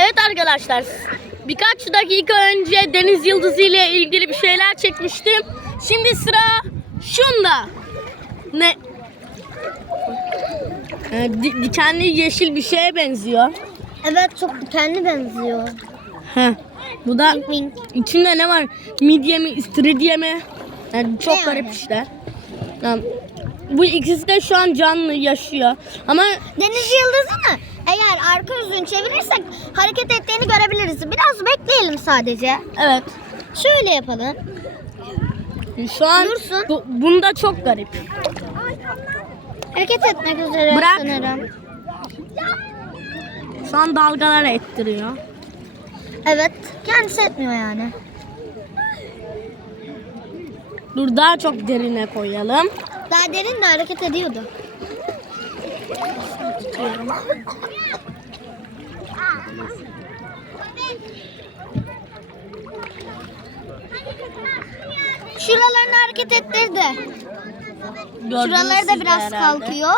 Evet arkadaşlar, birkaç dakika önce deniz yıldızı ile ilgili bir şeyler çekmiştim. Şimdi sıra şunda. Ne? Dikenli yeşil bir şeye benziyor. Evet, çok dikenli benziyor. Heh. Bu da Mink. içinde ne var? Midye mi, istiridye mi? Yani çok Ne garip yani? işte. Yani bu ikisi de şu an canlı yaşıyor. Ama Deniz yıldızını eğer arka yüzünü çevirirsek hareket ettiğini görebiliriz. Biraz bekleyelim sadece. evet, Şöyle yapalım. şu an Dursun. bunda çok garip. Hareket etmek üzere Bırak. sanırım. Şu an dalgalar ettiriyor. Evet, kendisi etmiyor yani. Dur, daha çok derine koyalım. Daha derin de hareket ediyordu. Şuralarını hareket ettirdi. Gördünüz Şuraları siz da de biraz herhalde. kalkıyor.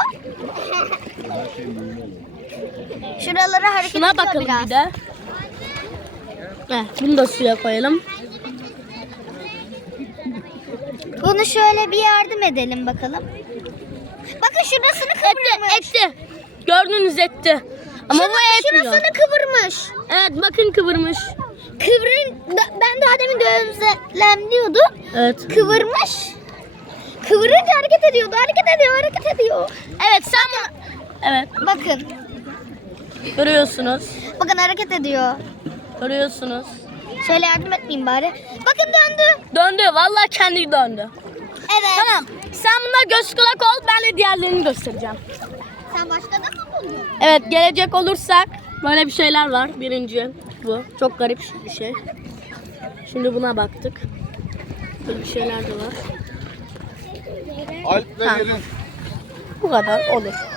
Şuraları hareket Şuna ediyor bakalım biraz. bir de. Bunu da suya koyalım. Bunu şöyle bir yardım edelim bakalım. Bakın şurasını kıvırmış. Etti. Gördünüz, etti. Ama bu etmiyor. Şurasını kıvırmış. Evet, bakın kıvırmış. Ben daha demin gözlemliyordum. Evet. Kıvırmış. Kıvırınca hareket ediyordu. Hareket ediyor. Evet, sen evet, Bakın. görüyorsunuz. Bakın hareket ediyor. Görüyorsunuz. Şöyle yardım etmeyeyim bari. Bakın döndü. Döndü. Vallahi kendi döndü. Evet. Tamam. Sen buna göz kulak ol. Ben de diğerlerini göstereceğim. Sen başladın mı bunu? Evet, gelecek olursak böyle bir şeyler var. Birinci bu. Çok garip bir şey. Şimdi buna baktık. Böyle bir şeyler de var. Alp ve Ha. gelin. Bu kadar olur.